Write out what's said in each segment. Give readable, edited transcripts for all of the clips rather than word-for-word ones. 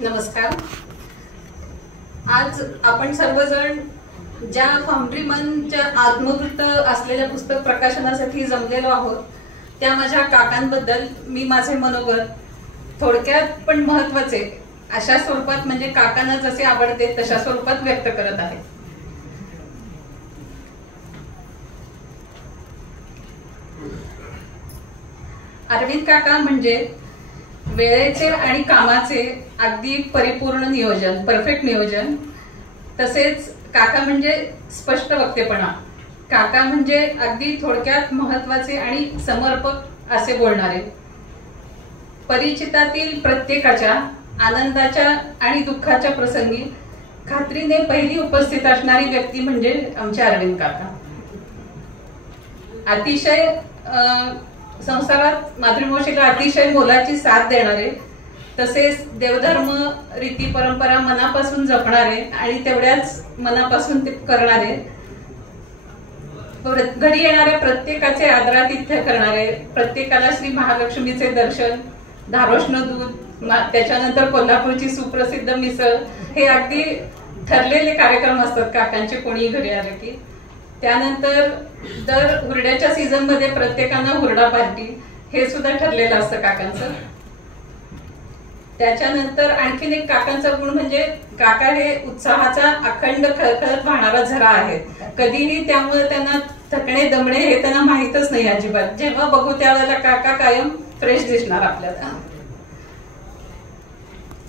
नमस्कार. आज आपण सर्वजण ज्या फाउंड्री मनच्या आत्मवृत्त असलेल्या पुस्तक प्रकाशनासाठी जमलेलो आहोत त्या माझ्या काकांबद्दल मी माझे मनोगत थोडक्यात पण महत्वाचे अशा स्वरूपात म्हणजे काकांना जसे आवडते तशा स्वरूपात व्यक्त करत आहे. अरविंद काका म्हणजे वेळेचे आणि कामाचे अगदी परिपूर्ण नियोजन, परफेक्ट नियोजन. तसेच काका म्हणजे स्पष्ट वक्तेपणा. काका म्हणजे अगदी थोडक्यात महत्वाचे आणि समर्पक असे बोलणारे. परिचितातील प्रत्येकाच्या आनंदाच्या आणि दुःखाच्या प्रसंगी खात्रीने पहिली उपस्थित असणारी व्यक्ती म्हणजे आमचे अरविंद काका. अतिशय संसारात मातृभाषेला अतिशय मोलाची साथ देणारे, तसेच देवधर्म रीती परंपरा मनापासून जपणारे आणि तेवढ्याच मनापासून ते करणारे, घरी येणाऱ्या प्रत्येकाचे आदरातिथ्य करणारे, प्रत्येकाला श्री महालक्ष्मीचे दर्शन, धारोष्ण दूध, त्याच्यानंतर कोल्हापूरची सुप्रसिद्ध मिसळ, हे अगदी ठरलेले कार्यक्रम असतात काकांचे कोणी घरी आले की. त्यानंतर दर हुरड्याच्या सीझन मध्ये प्रत्येकानं हुरडा पार्टी, हे सुद्धा ठरलेलं असतं काकांचं. त्याच्यानंतर आणखीन एक काकांचा गुण म्हणजे काका हे उत्साहाचा अखंड खळखळत वाहणारा झरा आहेत. कधीही त्यामुळे त्यांना थकणे दमणे हे त्यांना माहीतच नाही अजिबात. जेव्हा बघू त्यावेळेला काका कायम फ्रेश दिसणार आपल्याला.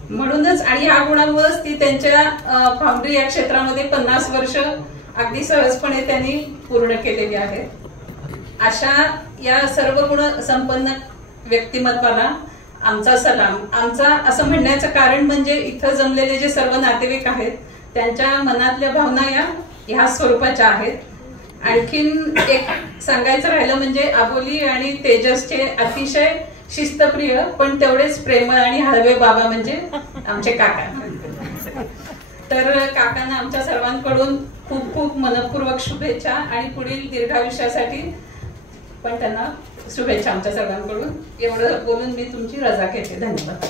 म्हणूनच आणि या गुणामुळेच ती त्यांच्या फाउंड्री या क्षेत्रामध्ये 50 वर्ष अगदी सहजपणे त्यांनी पूर्ण केलेली आहे. अशा या सर्व गुण संपन्न व्यक्तिमत्वाला आमचा सलाम. आमचा असं म्हणण्याचं कारण म्हणजे इथं जमलेले जे सर्व नातेवाईक आहेत त्यांच्या मनातल्या भावना ह्या स्वरूपाच्या आहेत. आणखीन एक सांगायचं राहिलं म्हणजे अबोली आणि तेजसचे अतिशय शिस्तप्रिय पण तेवढेच प्रेमळ आणि हळवे बाबा म्हणजे आमचे काका. तर काकांना आमच्या सर्वांकडून खूप खूप मनपूर्वक शुभेच्छा आणि पुढील दीर्घायुष्यासाठी पण त्यांना शुभेच्छा आमच्या सर्वांकडून. एवढं बोलून मी तुमची रजा घेते. धन्यवाद.